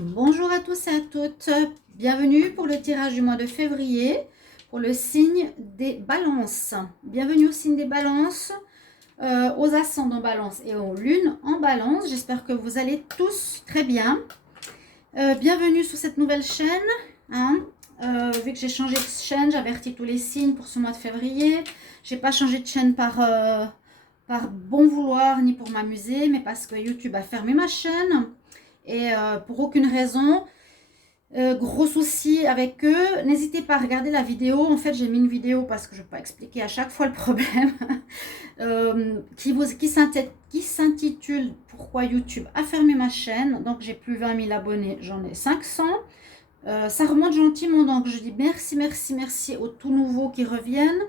Bonjour à tous et à toutes, bienvenue pour le tirage du mois de février pour le signe des balances. Bienvenue au signe des balances, aux ascendants balance et aux lunes en balance. J'espère que vous allez tous très bien. Bienvenue sur cette nouvelle chaîne. Vu que j'ai changé de chaîne, j'avertis tous les signes pour ce mois de février. Je n'ai pas changé de chaîne par bon vouloir ni pour m'amuser, mais parce que YouTube a fermé ma chaîne. Et pour aucune raison. Gros souci avec eux. N'hésitez pas à regarder la vidéo. En fait, j'ai mis une vidéo parce que je ne vais pas expliquer à chaque fois le problème. Qui s'intitule Pourquoi YouTube a fermé ma chaîne. Donc, j'ai plus 20 000 abonnés, j'en ai 500. Ça remonte gentiment, donc je dis merci, merci, merci aux tout nouveaux qui reviennent.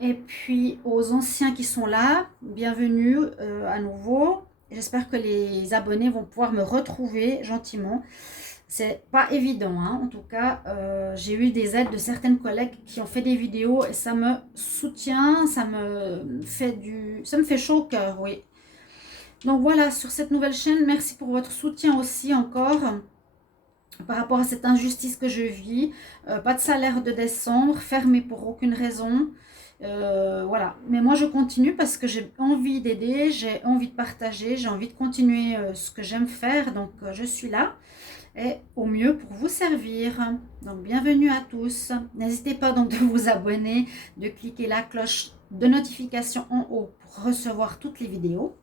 Et puis aux anciens qui sont là, bienvenue à nouveau. J'espère que les abonnés vont pouvoir me retrouver gentiment. C'est pas évident, hein. En tout cas, j'ai eu des aides de certaines collègues qui ont fait des vidéos et ça me soutient, ça me fait chaud au cœur, oui. Donc voilà, sur cette nouvelle chaîne, merci pour votre soutien aussi encore par rapport à cette injustice que je vis. Pas de salaire de décembre, fermé pour aucune raison. Voilà, mais moi je continue parce que j'ai envie d'aider, j'ai envie de partager, j'ai envie de continuer ce que j'aime faire, donc je suis là et au mieux pour vous servir. Donc bienvenue à tous, n'hésitez pas donc de vous abonner, de cliquer la cloche de notification en haut pour recevoir toutes les vidéos.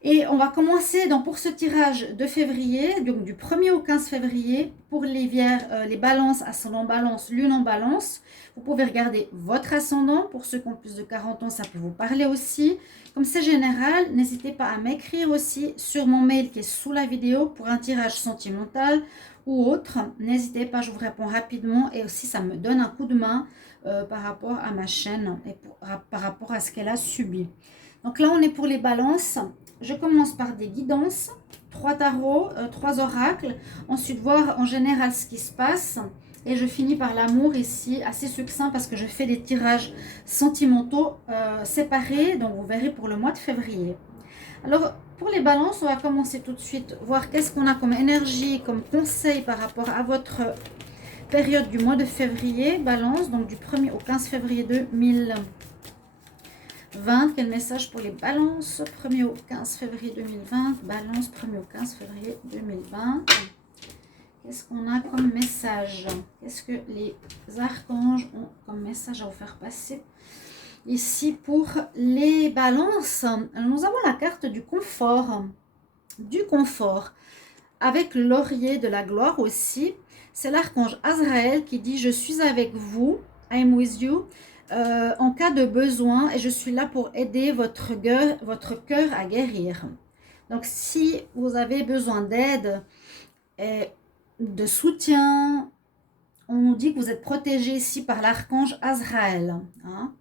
Et on va commencer donc pour ce tirage de février, donc du 1er au 15 février, pour les balances, ascendant balance, lune en balance. Vous pouvez regarder votre ascendant, pour ceux qui ont plus de 40 ans, ça peut vous parler aussi. Comme c'est général, n'hésitez pas à m'écrire aussi sur mon mail qui est sous la vidéo pour un tirage sentimental ou autre. N'hésitez pas, je vous réponds rapidement et aussi ça me donne un coup de main par rapport à ma chaîne et par rapport à ce qu'elle a subi. Donc là, on est pour les balances. Je commence par des guidances, 3 tarots, 3 oracles. Ensuite, voir en général ce qui se passe. Et je finis par l'amour ici, assez succinct parce que je fais des tirages sentimentaux séparés. Donc, vous verrez pour le mois de février. Alors, pour les balances, on va commencer tout de suite. Voir qu'est-ce qu'on a comme énergie, comme conseil par rapport à votre période du mois de février. Balance, donc du 1er au 15 février 2020. Quel message pour les balances 1er au 15 février 2020. Balance 1er au 15 février 2020. Qu'est-ce qu'on a comme message? Qu'est-ce que les archanges ont comme message à vous faire passer ici pour les balances? Nous avons la carte du confort. Du confort. Avec le laurier de la gloire aussi. C'est l'archange Azraël qui dit « Je suis avec vous, I am with you ». En cas de besoin et je suis là pour aider votre cœur à guérir. Donc si vous avez besoin d'aide et de soutien, on nous dit que vous êtes protégé ici par l'archange Azraël. Hein?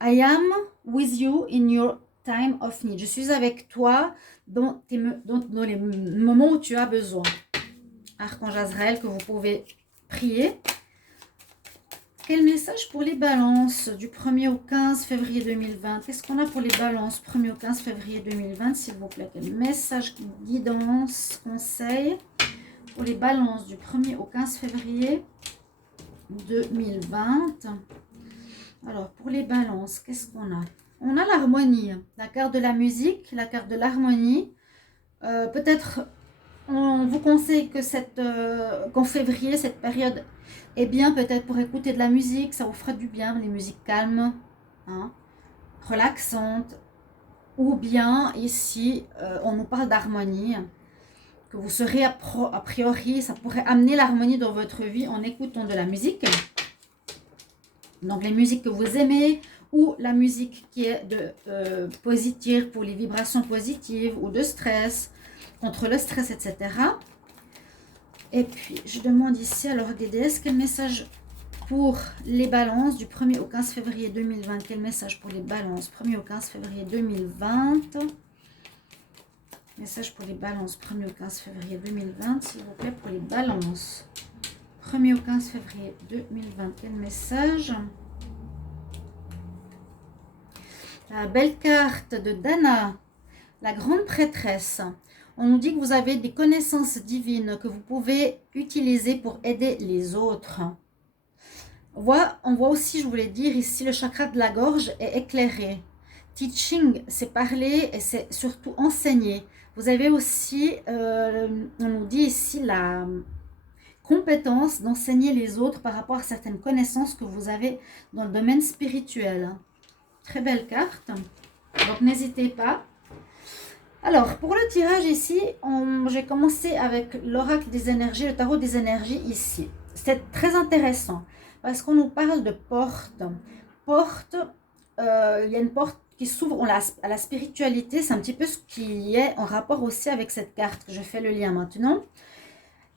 I am with you in your time of need. Je suis avec toi dans les moments où tu as besoin. Archange Azraël que vous pouvez prier. Quel message pour les balances du 1er au 15 février 2020? Qu'est-ce qu'on a pour les balances 1er au 15 février 2020, s'il vous plaît? Quel message, guidance, conseil pour les balances du 1er au 15 février 2020? Alors, pour les balances, qu'est-ce qu'on a? On a l'harmonie, la carte de la musique, la carte de l'harmonie. Peut-être, on vous conseille que qu'en février, cette période est bien peut-être pour écouter de la musique, ça vous fera du bien, les musiques calmes, hein, relaxantes. Ou bien, ici, on nous parle d'harmonie, que vous serez a priori, ça pourrait amener l'harmonie dans votre vie en écoutant de la musique. Donc, les musiques que vous aimez, ou la musique qui est positive pour les vibrations positives, ou de stress, contre le stress, etc. Et puis, je demande ici, alors des déesses, quel message pour les balances du 1er au 15 février 2020? Quel message pour les balances 1er au 15 février 2020? Message pour les balances 1er au 15 février 2020, s'il vous plaît, pour les balances. 1er au 15 février 2020, quel message? La belle carte de Dana, la grande prêtresse. On nous dit que vous avez des connaissances divines que vous pouvez utiliser pour aider les autres. On voit aussi, je voulais dire ici, le chakra de la gorge est éclairé. Teaching, c'est parler et c'est surtout enseigner. Vous avez aussi, on nous dit ici, la compétence d'enseigner les autres par rapport à certaines connaissances que vous avez dans le domaine spirituel. Très belle carte. Donc, n'hésitez pas. Alors, pour le tirage ici, j'ai commencé avec l'oracle des énergies, le tarot des énergies ici. C'est très intéressant parce qu'on nous parle de porte. Porte, il y a une porte qui s'ouvre à la spiritualité. C'est un petit peu ce qui est en rapport aussi avec cette carte. Je fais le lien maintenant.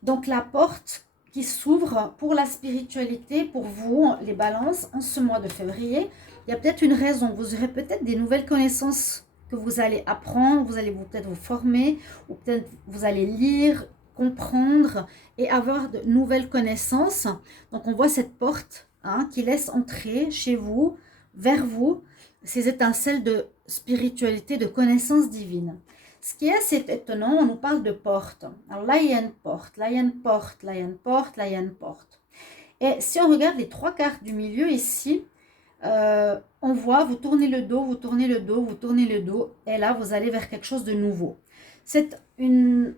Donc, la porte qui s'ouvre pour la spiritualité, pour vous, les balances, en ce mois de février. Il y a peut-être une raison. Vous aurez peut-être des nouvelles connaissances que vous allez apprendre, vous allez peut-être vous former, ou peut-être vous allez lire, comprendre et avoir de nouvelles connaissances. Donc, on voit cette porte qui laisse entrer chez vous, vers vous, ces étincelles de spiritualité, de connaissances divines. Ce qui est assez étonnant, on nous parle de porte. Alors là, il y a une porte, là, il y a une porte, là, il y a une porte, là, il y a une porte. Et si on regarde les 3 cartes du milieu ici, on voit, vous tournez le dos, vous tournez le dos, vous tournez le dos, et là, vous allez vers quelque chose de nouveau. C'est une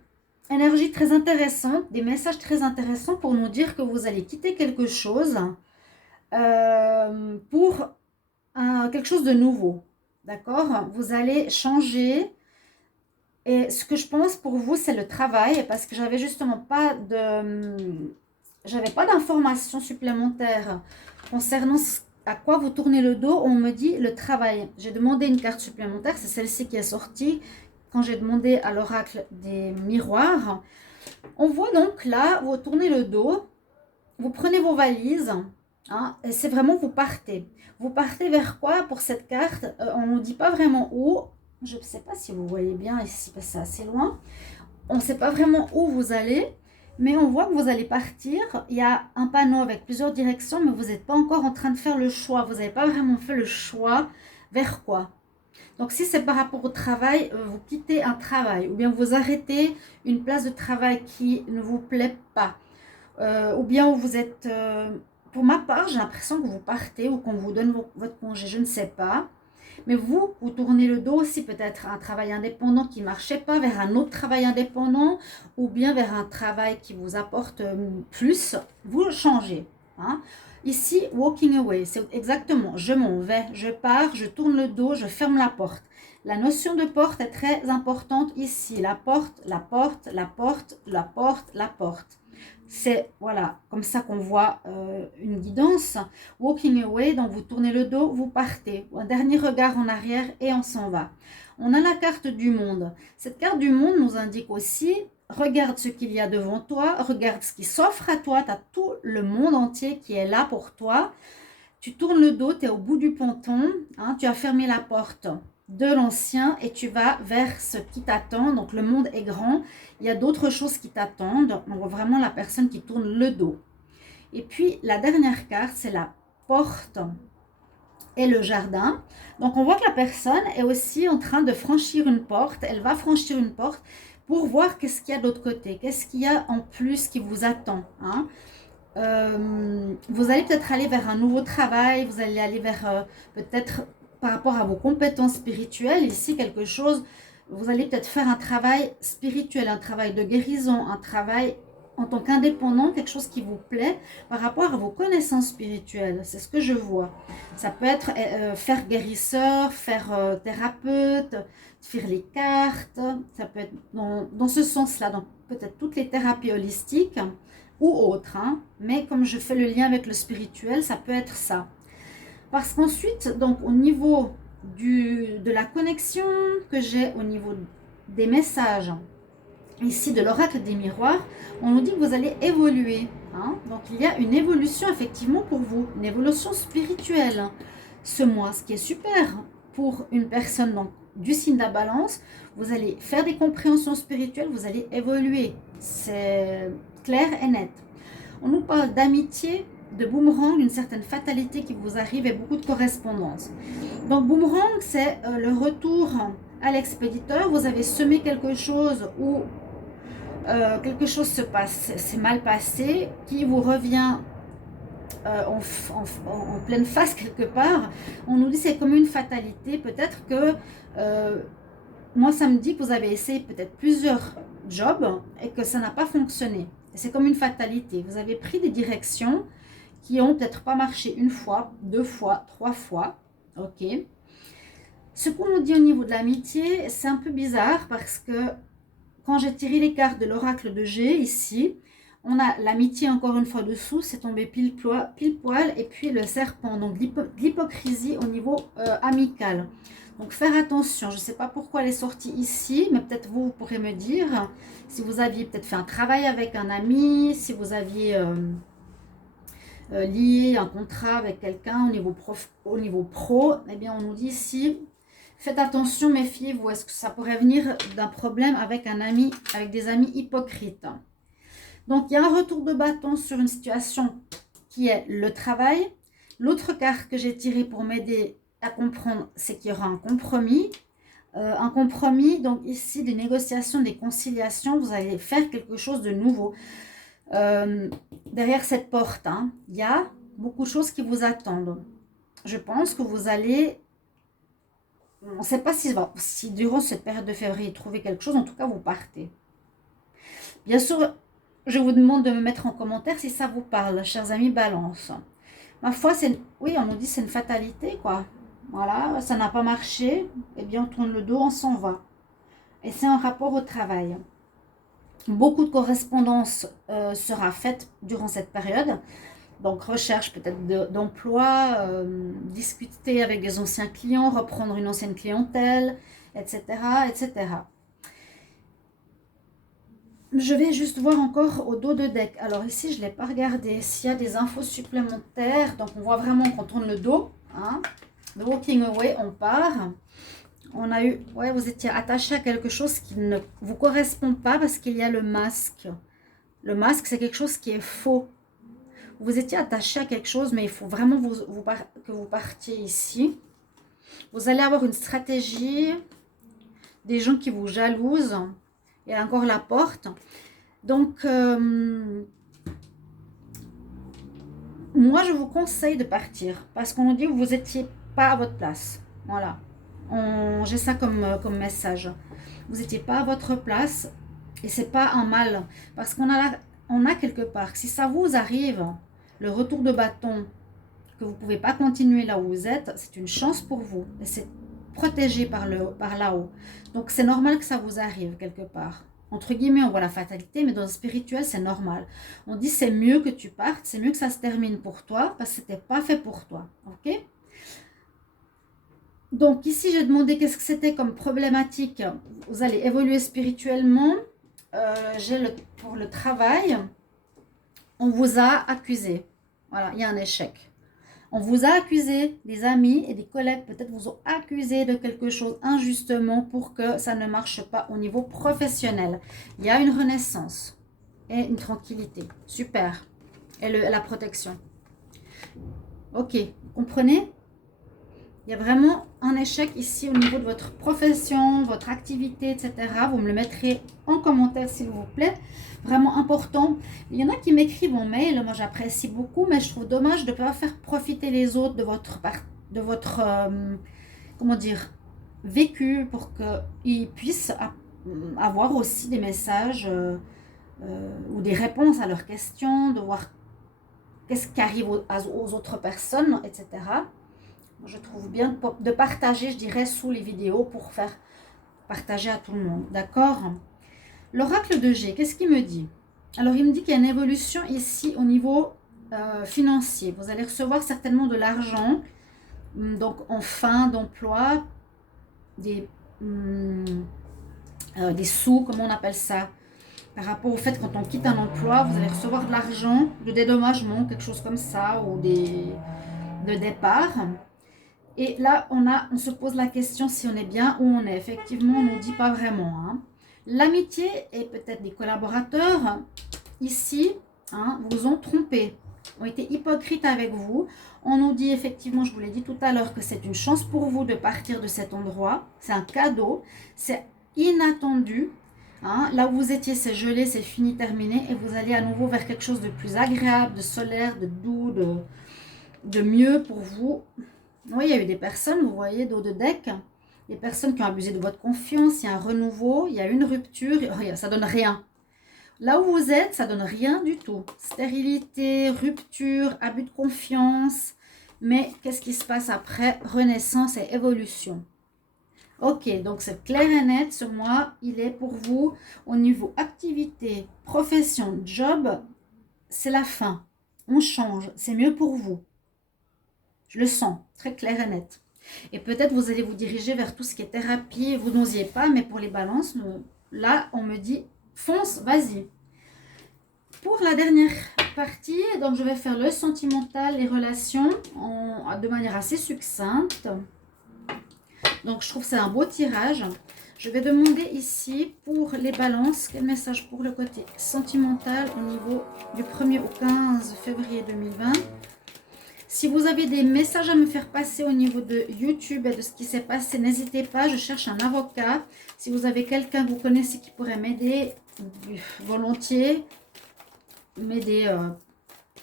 énergie très intéressante, des messages très intéressants pour nous dire que vous allez quitter quelque chose pour quelque chose de nouveau. D'accord? Vous allez changer. Et ce que je pense pour vous, c'est le travail, parce que j'avais justement pas d'informations supplémentaires concernant à quoi vous tournez le dos. On me dit le travail. J'ai demandé une carte supplémentaire, c'est celle-ci qui est sortie quand j'ai demandé à l'oracle des miroirs. On voit donc là, vous tournez le dos, vous prenez vos valises, et c'est vraiment vous partez. Vous partez vers quoi pour cette carte? On ne nous dit pas vraiment où. Je ne sais pas si vous voyez bien ici, parce que c'est assez loin. On ne sait pas vraiment où vous allez, mais on voit que vous allez partir. Il y a un panneau avec plusieurs directions, mais vous n'êtes pas encore en train de faire le choix. Vous n'avez pas vraiment fait le choix vers quoi. Donc, si c'est par rapport au travail, vous quittez un travail, ou bien vous arrêtez une place de travail qui ne vous plaît pas, ou bien vous êtes... pour ma part, j'ai l'impression que vous partez ou qu'on vous donne votre congé, je ne sais pas. Mais vous tournez le dos aussi peut-être à un travail indépendant qui ne marchait pas, vers un autre travail indépendant, ou bien vers un travail qui vous apporte plus. Vous changez. Ici, walking away, c'est exactement, je m'en vais, je pars, je tourne le dos, je ferme la porte. La notion de porte est très importante ici. La porte, la porte, la porte, la porte, la porte. C'est voilà, comme ça qu'on voit une guidance. Walking away, donc vous tournez le dos, vous partez. Un dernier regard en arrière et on s'en va. On a la carte du monde. Cette carte du monde nous indique aussi, regarde ce qu'il y a devant toi, regarde ce qui s'offre à toi. Tu as tout le monde entier qui est là pour toi. Tu tournes le dos, tu es au bout du ponton, tu as fermé la porte de l'ancien et tu vas vers ce qui t'attend. Donc le monde est grand, il y a d'autres choses qui t'attendent. On voit vraiment la personne qui tourne le dos. Et puis la dernière carte, c'est la porte et le jardin. Donc on voit que la personne est aussi en train de franchir une porte. Elle va franchir une porte pour voir qu'est-ce qu'il y a de l'autre côté, qu'est-ce qu'il y a en plus qui vous attend. Vous allez peut-être aller vers un nouveau travail, vous allez aller vers peut-être par rapport à vos compétences spirituelles, ici quelque chose, vous allez peut-être faire un travail spirituel, un travail de guérison, un travail en tant qu'indépendant, quelque chose qui vous plaît par rapport à vos connaissances spirituelles. C'est ce que je vois. Ça peut être faire guérisseur, faire thérapeute, faire les cartes, ça peut être dans ce sens-là, donc peut-être toutes les thérapies holistiques ou autres, mais comme je fais le lien avec le spirituel, ça peut être ça. Parce qu'ensuite, donc au niveau de la connexion que j'ai, au niveau des messages, ici de l'oracle des miroirs, on nous dit que vous allez évoluer. Donc il y a une évolution effectivement pour vous, une évolution spirituelle ce mois, ce qui est super pour une personne du signe de la balance. Vous allez faire des compréhensions spirituelles, vous allez évoluer. C'est clair et net. On nous parle d'amitié, de boomerang, une certaine fatalité qui vous arrive et beaucoup de correspondance. Donc boomerang, c'est le retour à l'expéditeur, vous avez semé quelque chose ou quelque chose s'est mal passé, qui vous revient en pleine face quelque part. On nous dit c'est comme une fatalité. Peut-être que moi ça me dit que vous avez essayé peut-être plusieurs jobs et que ça n'a pas fonctionné. C'est comme une fatalité. Vous avez pris des directions qui ont peut-être pas marché une fois, deux fois, trois fois. Ok. Ce qu'on nous dit au niveau de l'amitié, c'est un peu bizarre parce que quand j'ai tiré les cartes de l'oracle de G ici, on a l'amitié encore une fois dessous, c'est tombé pile poil, et puis le serpent, donc l'hypocrisie au niveau amical. Donc faire attention, je ne sais pas pourquoi elle est sortie ici, mais peut-être vous pourrez me dire si vous aviez peut-être fait un travail avec un ami, si vous aviez lié un contrat avec quelqu'un au niveau pro, eh bien on nous dit ici, faites attention, méfiez-vous, est-ce que ça pourrait venir d'un problème avec un ami, avec des amis hypocrites. Donc, il y a un retour de bâton sur une situation qui est le travail. L'autre carte que j'ai tirée pour m'aider à comprendre, c'est qu'il y aura un compromis. Donc ici, des négociations, des conciliations, vous allez faire quelque chose de nouveau. Derrière cette porte, hein, il y a beaucoup de choses qui vous attendent. Je pense que vous allez... On ne sait pas si durant cette période de février, trouver quelque chose. En tout cas, vous partez. Bien sûr, je vous demande de me mettre en commentaire si ça vous parle, chers amis Balance. Ma foi, oui, on nous dit c'est une fatalité, quoi. Voilà, ça n'a pas marché. Eh bien, on tourne le dos, on s'en va. Et c'est un rapport au travail. Beaucoup de correspondance sera faite durant cette période. Donc, recherche peut-être d'emploi, discuter avec des anciens clients, reprendre une ancienne clientèle, etc., etc. Je vais juste voir encore au dos de deck. Alors ici, je ne l'ai pas regardé. S'il y a des infos supplémentaires, donc on voit vraiment qu'on tourne le dos. Hein, the walking away, on part. On a eu, ouais, vous étiez attaché à quelque chose qui ne vous correspond pas parce qu'il y a le masque. Le masque, c'est quelque chose qui est faux. Vous étiez attaché à quelque chose, mais il faut vraiment que vous partiez ici. Vous allez avoir une stratégie, des gens qui vous jalousent. Il y a encore la porte. Donc, moi, je vous conseille de partir parce qu'on dit que vous n'étiez pas à votre place. Voilà. J'ai ça comme message. Vous n'étiez pas à votre place et c'est pas un mal. Parce qu'on a quelque part, si ça vous arrive, le retour de bâton, que vous ne pouvez pas continuer là où vous êtes, c'est une chance pour vous. Et c'est protégé par là-haut. Donc, c'est normal que ça vous arrive quelque part. Entre guillemets, on voit la fatalité, mais dans le spirituel, c'est normal. On dit c'est mieux que tu partes, c'est mieux que ça se termine pour toi, parce que c'était pas fait pour toi. Ok? Donc ici, j'ai demandé qu'est-ce que c'était comme problématique. Vous allez évoluer spirituellement. Pour le travail, on vous a accusé. Voilà, il y a un échec. On vous a accusé, des amis et des collègues peut-être vous ont accusé de quelque chose injustement pour que ça ne marche pas au niveau professionnel. Il y a une renaissance et une tranquillité. Super. Et la protection. Ok, vous comprenez? Il y a vraiment un échec ici au niveau de votre profession, votre activité, etc. Vous me le mettrez en commentaire s'il vous plaît. Vraiment important. Il y en a qui m'écrivent en mail, moi j'apprécie beaucoup, mais je trouve dommage de ne pas faire profiter les autres de votre comment dire, vécu pour qu'ils puissent avoir aussi des messages ou des réponses à leurs questions, de voir qu'est-ce qui arrive aux autres personnes, etc. Je trouve bien de partager, je dirais, sous les vidéos pour faire partager à tout le monde. D'accord? L'oracle de G, qu'est-ce qu'il me dit? Alors, il me dit qu'il y a une évolution ici au niveau financier. Vous allez recevoir certainement de l'argent, donc en fin d'emploi, des sous, comment on appelle ça? Par rapport au fait quand on quitte un emploi, vous allez recevoir de l'argent, de dédommagement, quelque chose comme ça, ou de départ. Et là, on se pose la question si on est bien où on est. Effectivement, on ne nous dit pas vraiment. Hein. L'amitié et peut-être des collaborateurs, ici, hein, vous ont trompé. ont été hypocrites avec vous. On nous dit effectivement, je vous l'ai dit tout à l'heure, que c'est une chance pour vous de partir de cet endroit. C'est un cadeau, c'est inattendu. Hein. Là où vous étiez, c'est gelé, c'est fini, terminé. Et vous allez à nouveau vers quelque chose de plus agréable, de solaire, de doux, de mieux pour vous. Oui, il y a eu des personnes, vous voyez, dos de deck. Des personnes qui ont abusé de votre confiance. Il y a un renouveau, il y a une rupture. Ça donne rien. Là où vous êtes, ça donne rien du tout. Stérilité, rupture, abus de confiance. Mais qu'est-ce qui se passe après? Renaissance et évolution. Ok, donc c'est clair et net. Sur moi, il est pour vous au niveau activité, profession, job. C'est la fin. On change. C'est mieux pour vous. Je le sens. Très clair et net. Et peut-être vous allez vous diriger vers tout ce qui est thérapie. Vous n'osiez pas, mais pour les balances, là, on me dit fonce, vas-y. Pour la dernière partie, donc je vais faire le sentimental, les relations de manière assez succincte. Donc je trouve que c'est un beau tirage. Je vais demander ici pour les balances, quel message pour le côté sentimental au niveau du 1er au 15 février 2020. Si vous avez des messages à me faire passer au niveau de YouTube et de ce qui s'est passé, n'hésitez pas, je cherche un avocat. Si vous avez quelqu'un que vous connaissez qui pourrait m'aider, volontiers, m'aider,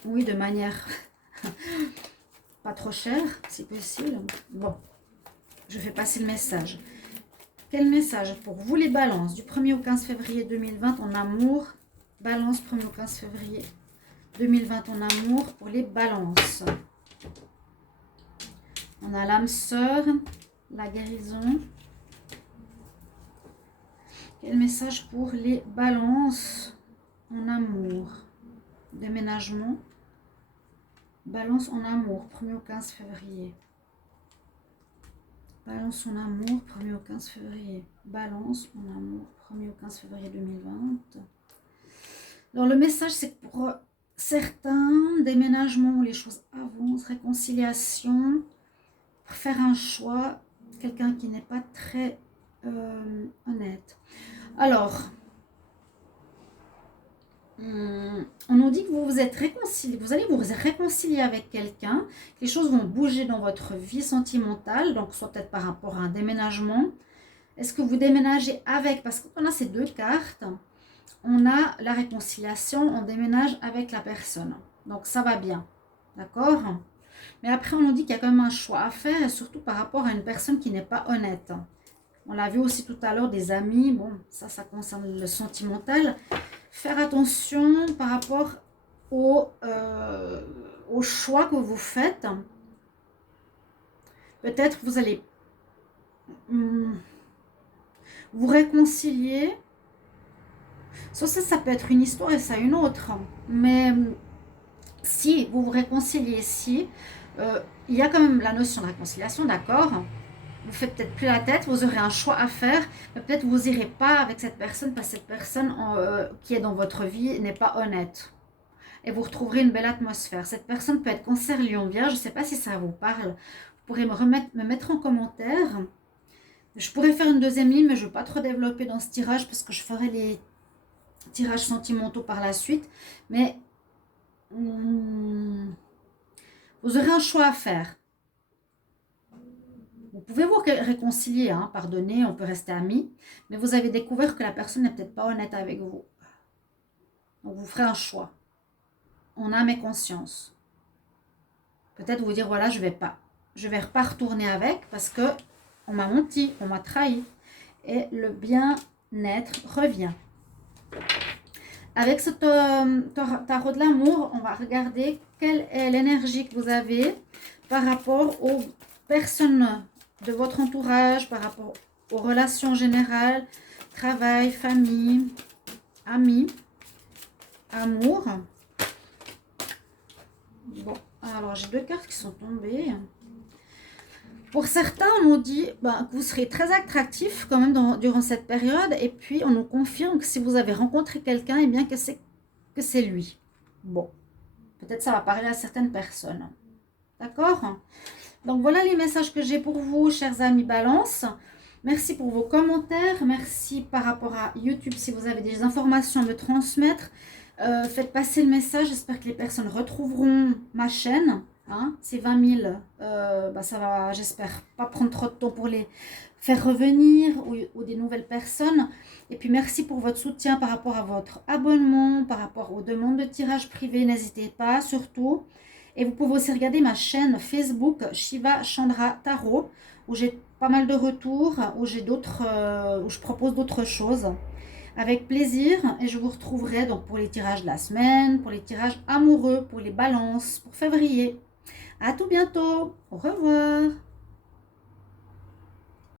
oui, de manière pas trop chère, si possible. Bon, je fais passer le message. Quel message pour vous les balances du 1er au 15 février 2020 en amour? Balance 1er au 15 février 2020 en amour pour les balances. On a l'âme sœur, la guérison. Quel message pour les balances en amour? Déménagement. Balance en amour, 1er au 15 février. Balance en amour, 1er au 15 février. Balance en amour, 1er au 15 février 2020. Alors le message, c'est que pour certains, déménagement où les choses avancent, réconciliation, faire un choix, quelqu'un qui n'est pas très honnête. Alors, on nous dit que vous vous êtes réconcilié, vous allez vous réconcilier avec quelqu'un, les choses vont bouger dans votre vie sentimentale, donc soit peut-être par rapport à un déménagement. Est-ce que vous déménagez avec, parce qu'on a ces deux cartes, on a la réconciliation, on déménage avec la personne, donc ça va bien, d'accord? Mais après, on nous dit qu'il y a quand même un choix à faire, et surtout par rapport à une personne qui n'est pas honnête. On l'a vu aussi tout à l'heure, des amis. Bon, ça concerne le sentimental. Faire attention par rapport au choix que vous faites. Peut-être vous allez vous réconcilier. Ça peut être une histoire et ça une autre. Mais si vous vous réconciliez, il y a quand même la notion de réconciliation, d'accord? Vous faites peut-être plus la tête, vous aurez un choix à faire, mais peut-être vous n'irez pas avec cette personne parce que cette personne qui est dans votre vie n'est pas honnête. Et vous retrouverez une belle atmosphère. Cette personne peut être Cancer, Lion, Vierge, je ne sais pas si ça vous parle. Vous pourrez me mettre en commentaire. Je pourrais faire une deuxième ligne, mais je ne veux pas trop développer dans ce tirage parce que je ferai les tirages sentimentaux par la suite. Mais vous aurez un choix à faire. Vous pouvez vous réconcilier, hein, pardonner, on peut rester amis, mais vous avez découvert que la personne n'est peut-être pas honnête avec vous. Donc vous ferez un choix, en âme et conscience. Peut-être vous dire, voilà, je vais pas retourner avec parce que on m'a menti, on m'a trahi. Et le bien-être revient. Avec ce tarot de l'amour, on va regarder quelle est l'énergie que vous avez par rapport aux personnes de votre entourage, par rapport aux relations générales, travail, famille, amis, amour. Bon, alors j'ai deux cartes qui sont tombées. Pour certains, on nous dit que vous serez très attractif quand même durant cette période. Et puis, on nous confirme que si vous avez rencontré quelqu'un, eh bien que c'est lui. Bon, peut-être ça va parler à certaines personnes. D'accord ? Donc, voilà les messages que j'ai pour vous, chers amis Balance. Merci pour vos commentaires. Merci par rapport à YouTube si vous avez des informations à me transmettre. Faites passer le message. J'espère que les personnes retrouveront ma chaîne. Hein. Ces 20 000, bah, ça va, j'espère, pas prendre trop de temps pour les faire revenir ou des nouvelles personnes. Et puis merci pour votre soutien par rapport à votre abonnement, par rapport aux demandes de tirage privé. N'hésitez pas, surtout. Et vous pouvez aussi regarder ma chaîne Facebook Shiva Chandra Tarot, où j'ai pas mal de retours, où j'ai d'autres, où je propose d'autres choses. Avec plaisir, et je vous retrouverai donc pour les tirages de la semaine, pour les tirages amoureux, pour les balances, pour février. À tout bientôt. Au revoir.